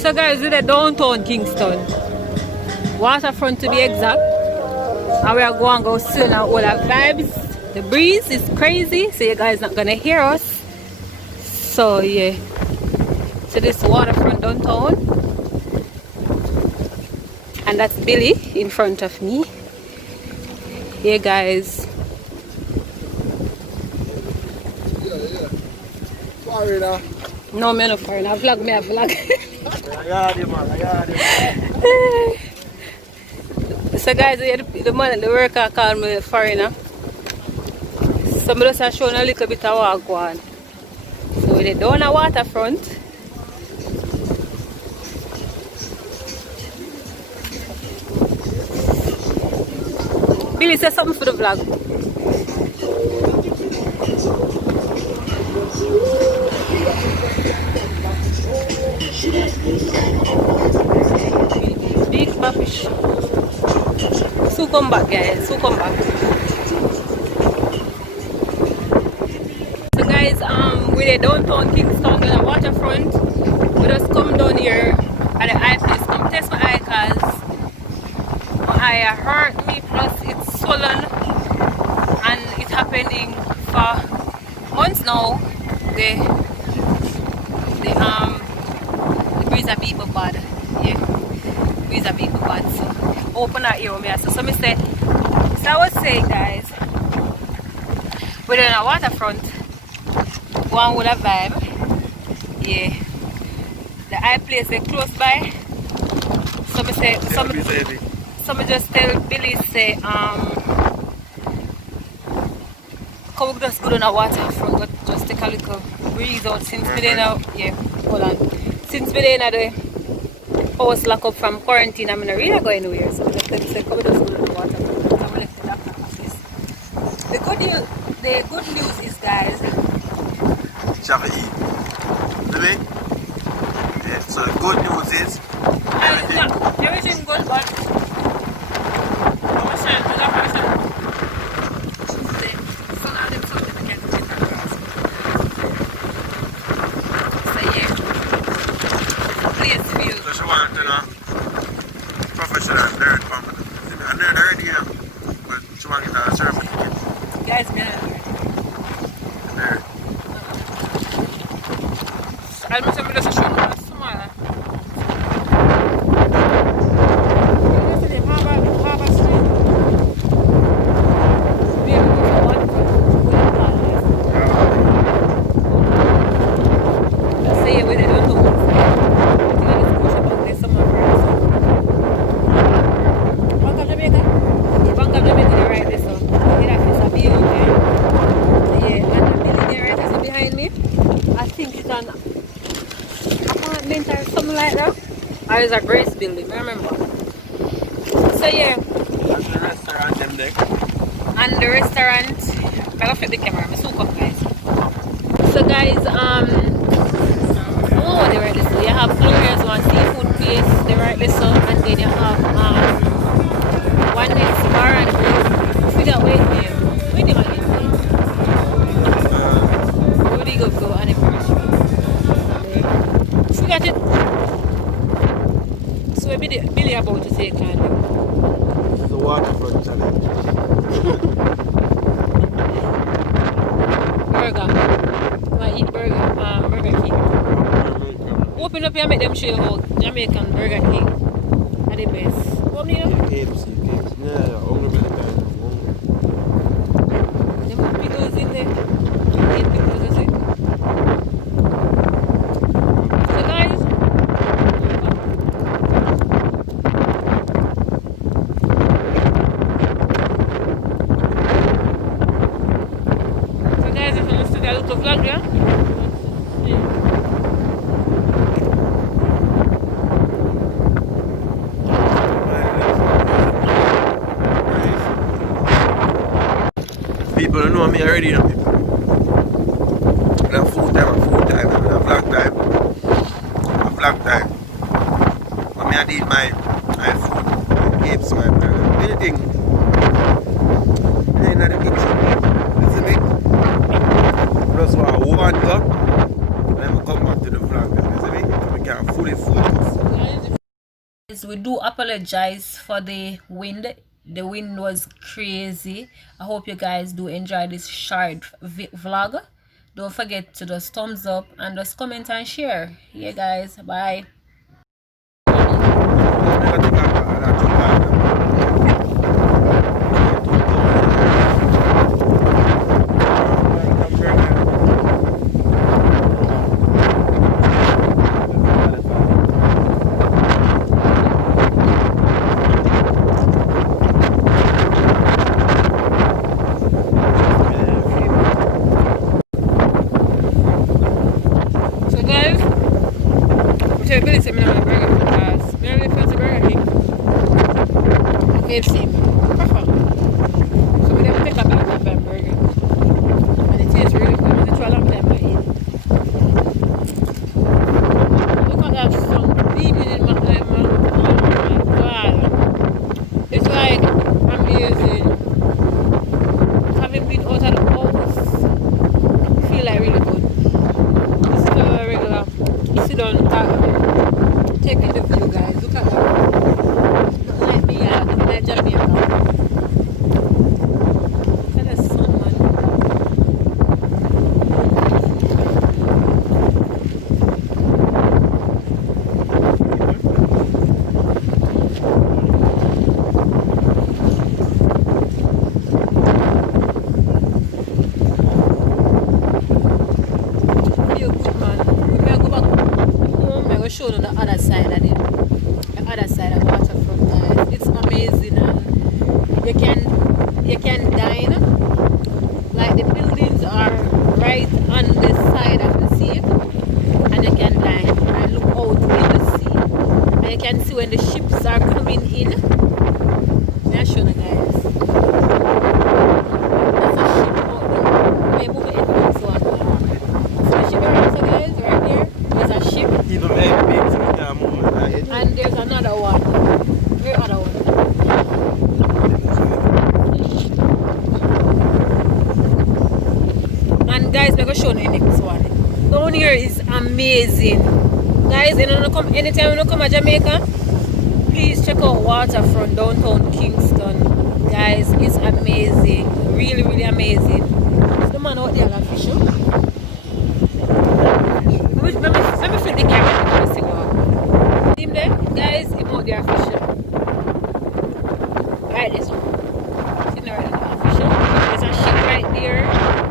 So guys, we're at downtown Kingston, waterfront to be exact, and we are going to go soon out all our vibes. The breeze is crazy, so you guys not gonna hear us. So yeah, so this waterfront downtown, and that's Billy in front of me. Yeah guys. Foreigner. No, me no foreigner. Vlog me a vlog. So guys, the man, the worker called me a foreigner. So I just showing a little bit of walk on. So we're down a waterfront. Billy, say something for the vlog. Big fish. So come back guys, so come back. So guys, we're downtown Kingston on the waterfront. We just come down here at the eye place, come test my eye cause my eye hurt me, plus it's swollen and it's happening for months now. The breeze a people bad. Yeah. Breeze a people bad. So open that ear with me. So me say, so I was saying guys, we're on a waterfront, one with a vibe. Yeah. The eye place is close by. So me say, so me just tell Billy say come we just go on a waterfront, but just take a little breeze out since we didn't know. Yeah, hold on. Since we didn't know the house lock up from quarantine, I'm not really going anywhere. So we just say come we just go on the waterfront. I'm left the doctor office. The good news is guys. Shall we eat? Really? Yeah, so the good news is everything good, but is a Grace building, remember? So yeah. And the restaurant them there. And the restaurant, I'm gonna flip the camera, I'm so up guys. So guys, oh they right this way. You have Gloria's one seafood place, they right this way, and then you have one next bar and grill. Figure wait there. Where do you want where do you go for anniversary? Forget it. So Billy about to say kind of. This is the waterfront challenge. Burger. I eat burger. Burger King. Open up here and make them show you how Jamaican Burger King are the best. What do you know? KFC. Yeah, only bit of time. Them pickles in there. Eat pickles is it? So guys, if you listen to that little vlog, yeah? People know me already, you know, people. And I'm full time, and vlog time. But me I need my food, my apes, my anything. In the kitchen. Listen me. Just want one go, and then we come back to the vlog. You see me? We can fully focus. We do apologize for the wind. The wind was crazy. I hope you guys do enjoy this short vlog. Don't forget to just thumbs up and just comment and share. Yeah guys, bye. Billy said, I'm going to burger because I'm really fancy burger king. KFC. So we never take a bite of that burger. And it tastes really good. It's a long time I eat. Look at that sun beaming in my eye, man. Oh my god. It's like amazing. Having been out of the house, I feel like really good. This is a regular sit down taking the view, guys. Look at that. Not like me, like Jamaican. Look at the sun, man. Feel good, man. We may go back home. I will show you the other side of it. The other side of waterfront, guys. It's amazing, and you can dine. Like the buildings are right on the side of the sea, and you can dine and look out in the sea. And you can see when the ships are coming in. Let me show you guys. There's a ship out there. Maybe move it into this one. So the ship also, guys, right there. There's a ship. And there's another one. Where other one? And guys, we're gonna show you the next one. Down here is amazing. Guys, anytime you come to Jamaica, please check out waterfront downtown Kingston. Guys, it's amazing. Really, really amazing. It's the man out there that fish. Let me flip the camera and see what. Him there, guys, him out there fishing. Right, this one. See there, fishing. There's a ship right there,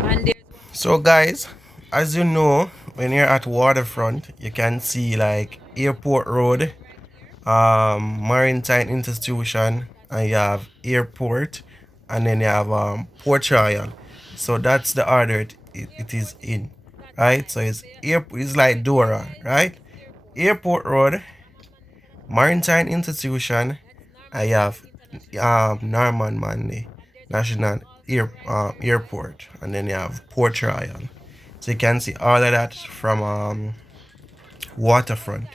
and there's. So guys, as you know, when you're at waterfront, you can see like Airport Road, Maritime Institution, and you have Airport, and then you have Port Royal. So that's the order it is in, right? So it's like Dora, right? Airport Road, Maritime Institution, I have Norman Manley National Airport, and then you have Port Royal. So you can see all of that from waterfront.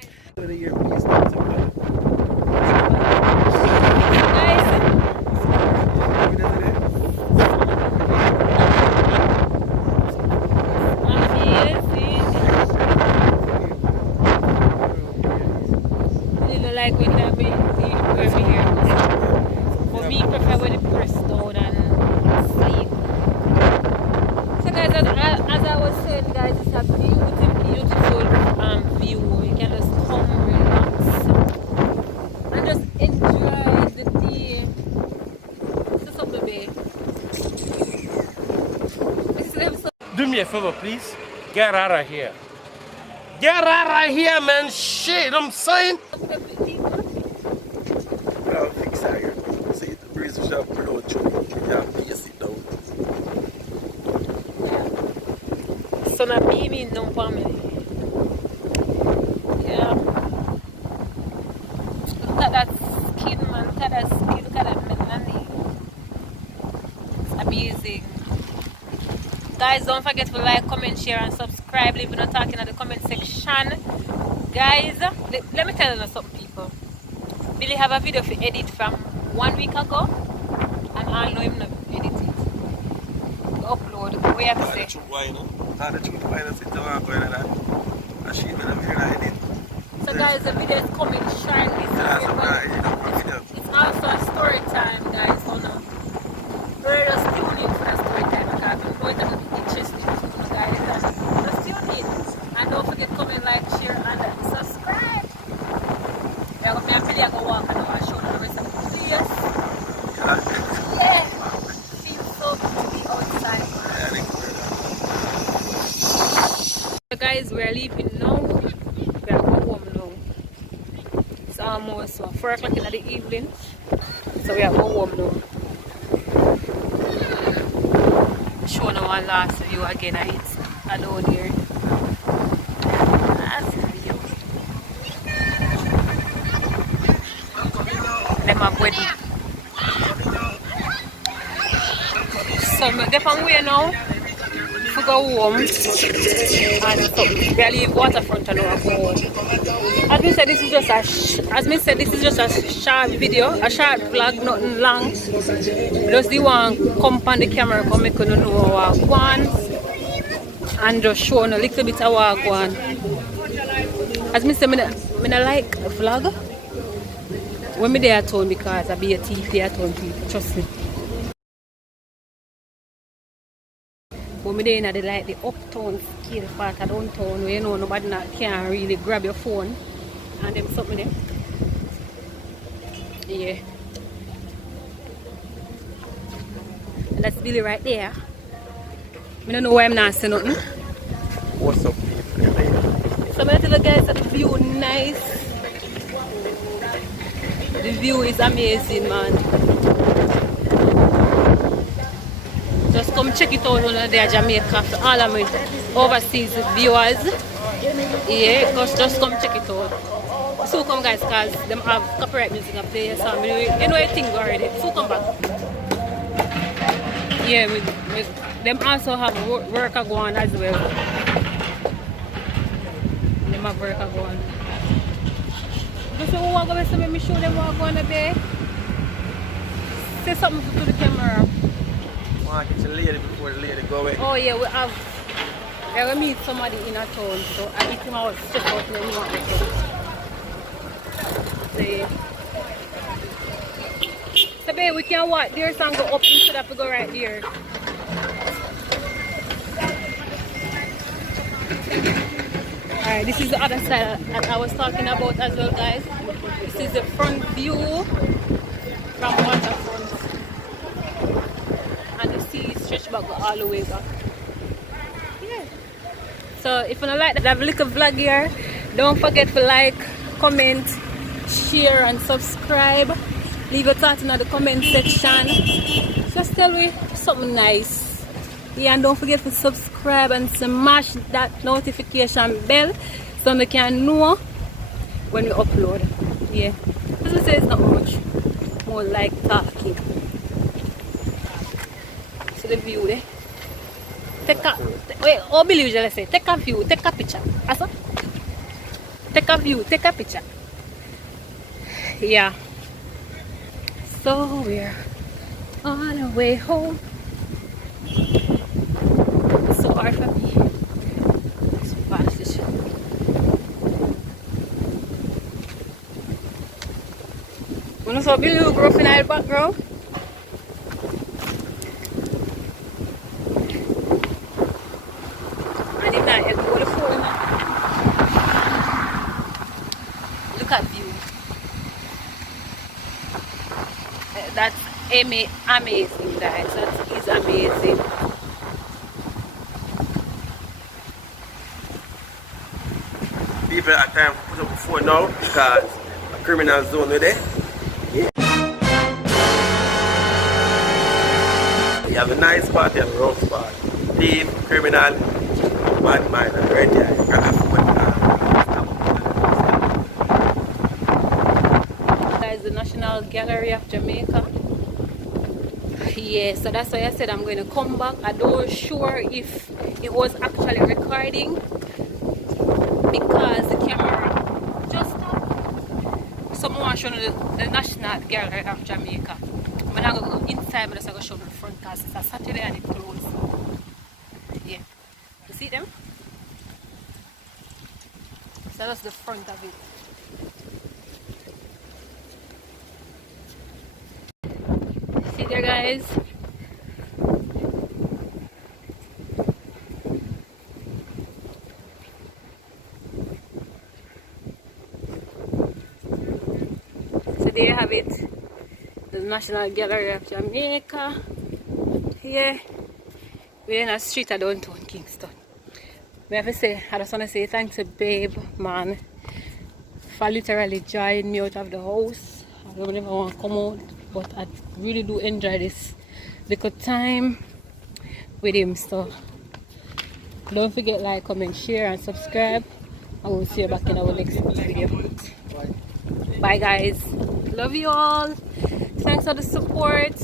Like when that be here. For me, prefer when it press down and sleep. So guys, as I was saying, guys, it's a beautiful view. You can just come, relax, and just enjoy the day. This is up the bay. Do me a favor, please. Get out of here. Get out of here, man. Shit, I'm saying. I'll fix that here. See the breeze of shop for the choke. Yeah, piece it down. So now beaming no family. Yeah. Look at that skin, man. Look at that skin. Look at that melanin. It's amazing. Guys, don't forget to like, comment, share, and subscribe. Leave a talking in the comment section. Guys, let me tell you something, people. Billy have a video for edit from 1 week ago, and I know him not edit it. To upload. We have to say. So guys, the video is coming shortly. It's also a story time, guys. So now, we're just tune in for the story time because I'm going to be interesting to you guys. Just tune in. And don't forget to comment, like, share, and subscribe. I'm going to go walk and I'll show you the rest of the place. Yeah. Feels so good to be outside. So guys, we're leaving now. We're going home now. It's almost 4 o'clock in the evening. So we are going home now. Showing our last view again. It's alone here. That's the view. Them are wedding. So I'm on way now. We go home and we leave waterfront and now go home. As me said, this is just a short video, a short vlog, nothing long. Just the one come on the camera, come make you know what I want and just show a little bit of what I want. As me said, I like a vlog when me there at home because I be a thief there at home people, trust me. When we there in the uptown scale part of downtown where you know nobody can really grab your phone and them something there. Yeah. And that's Billy right there. I don't know why I'm not saying nothing. What's up, people? So I'm going to tell you guys that the view nice. The view is amazing, man. Just come check it out on there, Jamaica, for all of my overseas viewers. Yeah, just come check it out. So come guys, because them have copyright music and play so you know a thing already. So come back. Yeah, with them also have work go on as well. Them have work go on. Just so walk away, so let me show them what go on there. Say something to the camera. Get your lady before the lady go away. Oh yeah, we will meet somebody in a town, so I eat him out, check out when you want to go. So babe, we can walk there and go up instead of to go right there. Alright, this is the other side that I was talking about as well, guys. This is the front view from waterfront. And the sea stretch back all the way back. Yeah. So if you don't like that, I have a little vlog here. Don't forget to like, comment, share and subscribe. Leave your thoughts in the comment section. Just tell me something nice. Yeah, and don't forget to subscribe and smash that notification bell so you can know when we upload. Yeah. As I say, it's not much more like talking. The view there. Wait, oh Billy usually say, take a view, take a picture. Asa? Take a view, take a picture. Yeah. So we're on our way home. So hard for me. Let's pass this. When I saw Billy look rough in the background. Look at view. That's amazing, guys. That is amazing. People at time put up before now because a criminal zone with there. Yeah. You have a nice spot, you have a rough spot. Thief, criminal, bad mind, right there. You can have fun. That is the National Gallery of Jamaica. Yeah, so that's why I said I'm going to come back. I don't sure if it was actually recording because the camera just stopped. So I want to show you the National Gallery of Jamaica. I'm not going to go inside, I'm just going to show you the front because it's a Saturday and it's closed. Yeah. You see them? So that's the front of it. it here, guys. So there you have it, the National Gallery of Jamaica. Here we're in a street of downtown Kingston. I just want to say thanks to Babe, man, for literally drying me out of the house. I don't ever want to come out, but I really do enjoy this little time with him. So don't forget, like, comment, share and subscribe. I will see you back in our next video. Bye guys, love you all, thanks for the support.